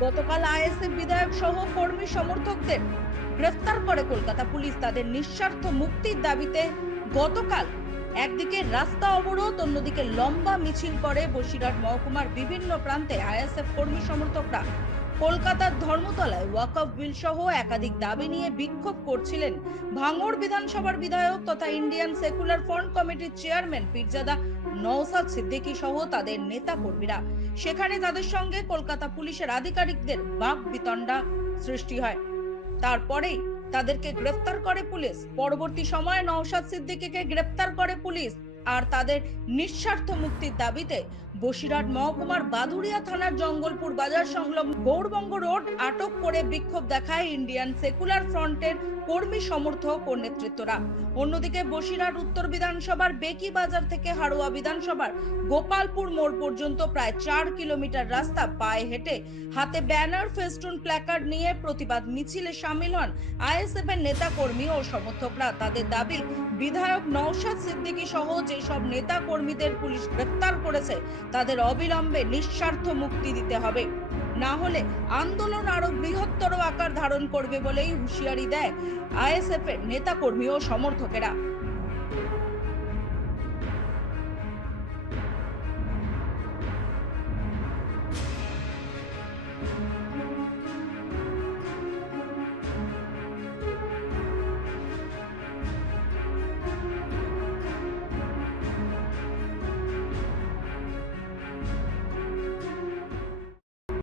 গতকাল আইএসএফ বিধায়ক সহ কর্মী সমর্থকদের গ্রেফতার করে কলকাতা পুলিশ তাদের নিঃস্বার্থ মুক্তির দাবিতে গতকাল একদিকে রাস্তা অবরোধ, অন্যদিকে লম্বা মিছিল করে বসিরহাট মহকুমার বিভিন্ন প্রান্তে আইএসএফ কর্মী সমর্থকরা। কলকাতার ধর্মতলায় ওয়াকফ বিল সহ একাধিক দাবি নিয়ে বিক্ষোভ করছিলেন ভাঙড় বিধানসভার বিধায়ক তথা ইন্ডিয়ান সেকুলার ফ্রন্ট কমিটির চেয়ারম্যান পীরজাদা নওসাদ সিদ্দিকী সহ তাদের নেতা কর্মীরা সেখানে তাদের সঙ্গে কলকাতা পুলিশের আধিকারিকদের বাক বিতণ্ডা সৃষ্টি হয়। তারপরেই তাদেরকে গ্রেফতার করে পুলিশ। পরবর্তী সময়ে নওসাদ সিদ্দিকীকে গ্রেফতার করে পুলিশ আর তাদের নিঃস্বার্থ মুক্তির দাবিতে বসিরহাট মহকুমার বাদুড়িয়া থানার জঙ্গলপুর বাজার সংলগ্ন গৌরবঙ্গ রোড আটক করে বিক্ষোভ দেখায় ইন্ডিয়ান সেকুলার ফ্রন্টের কর্মী সমর্থক ও নেতৃত্বরা। অন্যদিকে বসিরহাট উত্তর বিধানসভার বেকি বাজার থেকে হাড়োয়া বিধানসভার গোপালপুর মোড় পর্যন্ত প্রায় চার কিলোমিটার রাস্তা পায়ে হেঁটে হাতে ব্যানার, ফেস্টুন, প্ল্যাকার্ড নিয়ে প্রতিবাদ মিছিলে সামিল হন আইএসএফ এর নেতা কর্মী ও সমর্থকরা। তাদের দাবি, বিধায়ক নওশাদ সিদ্দিকী সহ যেসব নেতা কর্মীদের পুলিশ গ্রেফতার করেছে, তাদের অবিলম্বে নিঃস্বার্থ মুক্তি দিতে হবে। না হলে আন্দোলন আরও বৃহত্তর আকার ধারণ করবে বলেই হুঁশিয়ারি দেয় আইএসএফ এর নেতা কর্মী ও সমর্থকেরা।